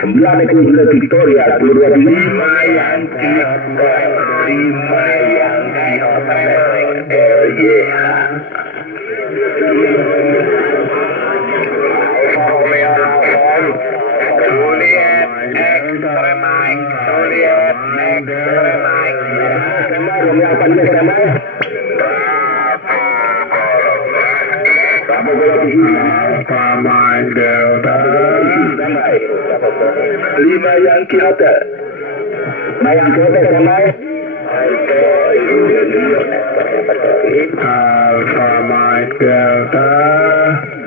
9 itu Honda Victoria 22 5 Yankee Hotel, 5 Yankee Hotel, LYH. Alfa Romeo Novon, Juliet X-Ray Mike, Juliet X-Ray Mike. Romeo apa juga sama? Alfa Mike Delta, 5 Yankee Hotel. Yankee Hotel sama? Alfa Mike Delta.